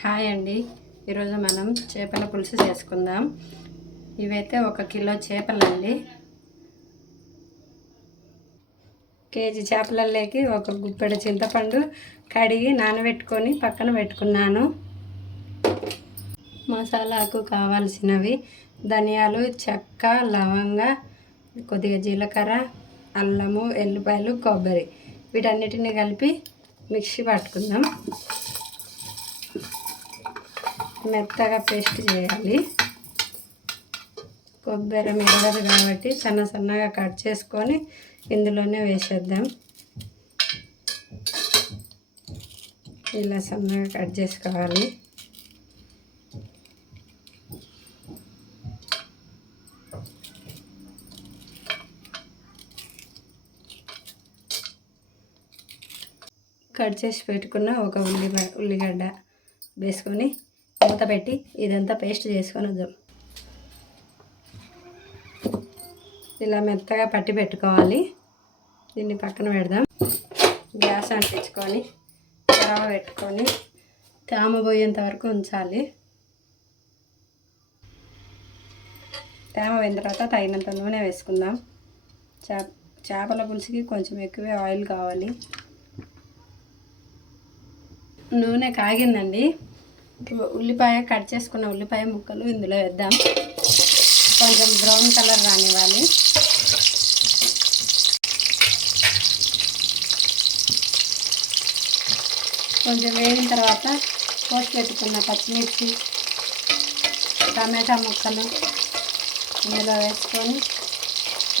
Hi అండి. ఈరోజు మనం చేపల పులుసు చేసుకుందాం. ఇవైతే ఒక కిలో చేపలండి. కేజీ చేపలలోకి ఒక గుప్పెడు చింతపండు కడిగి నానబెట్టుకొని పక్కన పెట్టుకున్నాను. మసాలాకు కావాల్సినవి ధనియాలు చెక్క లవంగ కొద్దిగా జీలకర్ర అల్లము ఎల్లిపాయలు కొబ్బరి వీటన్నిటిని కలిపి మిక్సీ పట్టుకుందాం. మెత్తగా పేస్ట్ చేయాలి. కొబ్బరి మిగలదు కాబట్టి సన్న సన్నగా కట్ చేసుకొని ఇందులోనే వేసేద్దాం. ఇలా సన్నగా కట్ చేసుకోవాలి. కట్ చేసి పెట్టుకున్న ఒక ఉల్లిగడ్డ ఉల్లిగడ్డ వేసుకొని మూత పెట్టి ఇదంతా పేస్ట్ చేసుకొని వద్దాం. ఇలా మెత్తగా పట్టి పెట్టుకోవాలి. దీన్ని పక్కన పెడదాం. గ్యాస్ అంటించుకొని తరవ పెట్టుకొని తేమ పోయేంత వరకు ఉంచాలి. తేమ పోయిన తర్వాత తగినంత నూనె వేసుకుందాం. చేప చేపల పులుసుకి కొంచెం ఎక్కువే ఆయిల్ కావాలి. నూనె కాగిందండి. ఉల్లిపాయ కట్ చేసుకున్న ఉల్లిపాయ ముక్కలు ఇందులో వేద్దాం. కొంచెం బ్రౌన్ కలర్ రానివ్వాలి. కొంచెం వేగిన తర్వాత కోసి పెట్టుకున్న పచ్చిమిర్చి టమాటా ముక్కలు ఇందులో వేసుకొని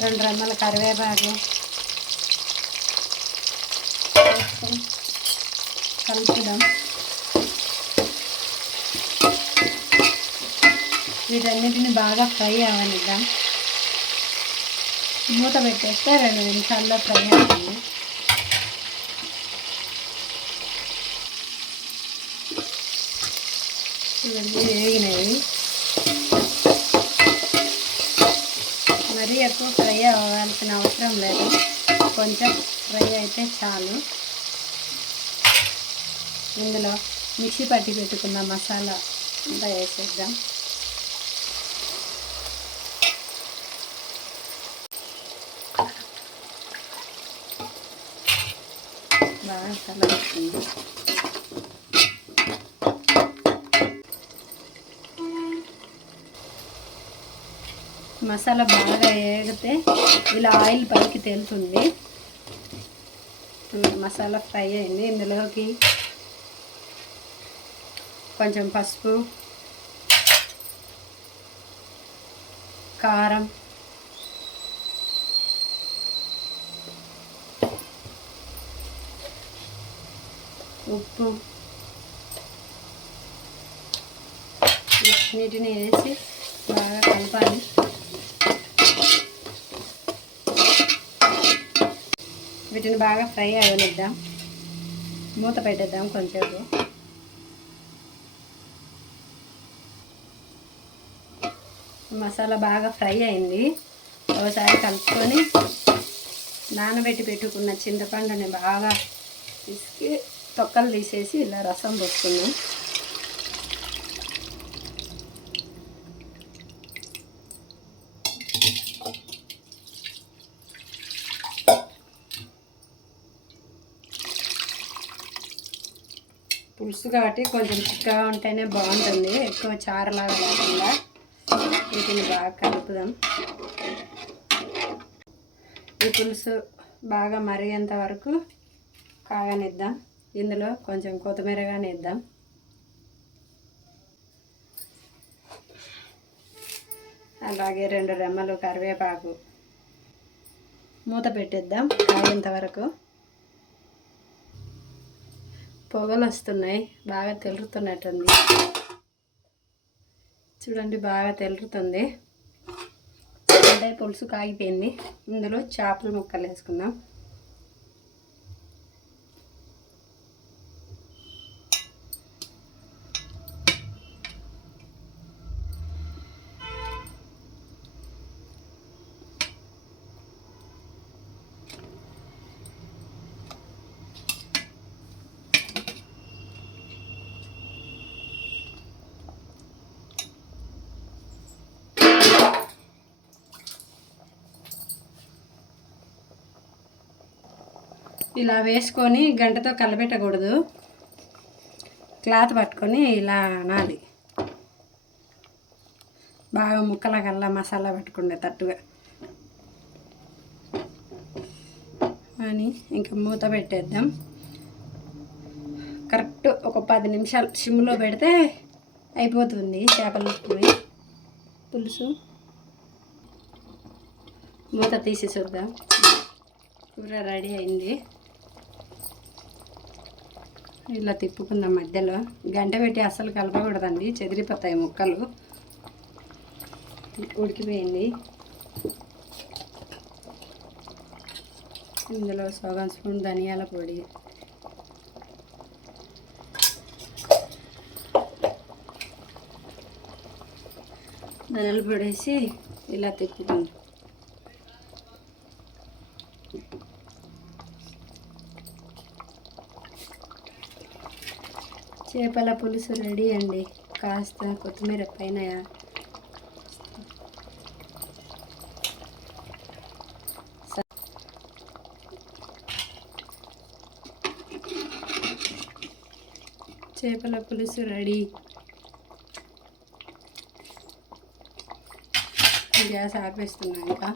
రెండు రెమ్మల కరివేపాకు వేసుకొని కలుపుదాం. వీటన్నిటిని బాగా ఫ్రై అవనిద్దాం మూత పెట్టేస్తే రెండు నిమిషాల్లో ఫ్రై అవుతుంది. ఇవన్నీ వేగినవి. మరీ ఎక్కువ ఫ్రై అవ్వాల్సిన అవసరం లేదు. కొంచెం ఫ్రై అయితే చాలు. ఇందులో మిక్సీ పట్టి పెట్టుకున్న మసాలా అంతా వేసేద్దాం. బాగా కలగొస్తుంది మసాలా బాగా వేగితే ఇలా ఆయిల్ పైకి తేలుతుంది. మసాలా ఫ్రై అయింది. ఇందులోకి కొంచెం పసుపు కారం ఉప్పు. నీటిని వేసి బాగా కలపాలి. వీటిని బాగా ఫ్రై అవ్వనిద్దాం. మూత పెట్టేద్దాం కొంచెంసేపు. మసాలా బాగా ఫ్రై అయింది. ఒకసారి కలుపుకొని నానబెట్టి పెట్టుకున్న చింతపండుని బాగా తీసుకు తొక్కలు తీసేసి ఇలా రసం పోసుకున్నాం పులుసు కాబట్టి కొంచెం చిక్కగా ఉంటేనే బాగుంటుంది. ఎక్కువ చారలాగా లేకుండా వీటిని బాగా కలుపుదాం. ఈ పులుసు బాగా మరిగేంత వరకు కాగనిద్దాం. ఇందులో కొంచెం కొత్తిమీర కానీ ఇద్దాం అలాగే రెండు రెమ్మలు కరివేపాకు మూత పెట్టేద్దాం కాగేంత వరకు. పొగలు వస్తున్నాయి బాగా తెలుతున్నట్టుంది చూడండి బాగా తెలురుతుంది అంటే పులుసు కాగిపోయింది. ఇందులో చేపల ముక్కలు వేసుకుందాం. ఇలా వేసుకొని గంటతో కలబెట్టకూడదు క్లాత్ పట్టుకొని ఇలా అనాలి బాగా ముక్కల కల్లా మసాలా పట్టుకుండే తట్టుగా. అని ఇంకా మూత పెట్టేద్దాం. కరెక్ట్ ఒక పది నిమిషాలు సిమ్లో పెడితే అయిపోతుంది చేపల కూర పులుసు. మూత తీసి చూద్దాం కూర రెడీ అయింది. ఇలా తిప్పుకుందాం మధ్యలో గంట పెట్టి అస్సలు కలపకూడదండి. చెదిరిపోతాయి ముక్కలు. ఉడికిపోయింది. ఇందులో సగం స్పూన్ ధనియాల పొడి. ధనియాల పొడి వేసి ఇలా తిప్పుకుందాం. చేపల పులుసు రెడీ అండి. కాస్త కొత్తిమీర పైన చేపల పులుసు రెడీ. గ్యాస్ ఆపేస్తున్నా ఇంకా.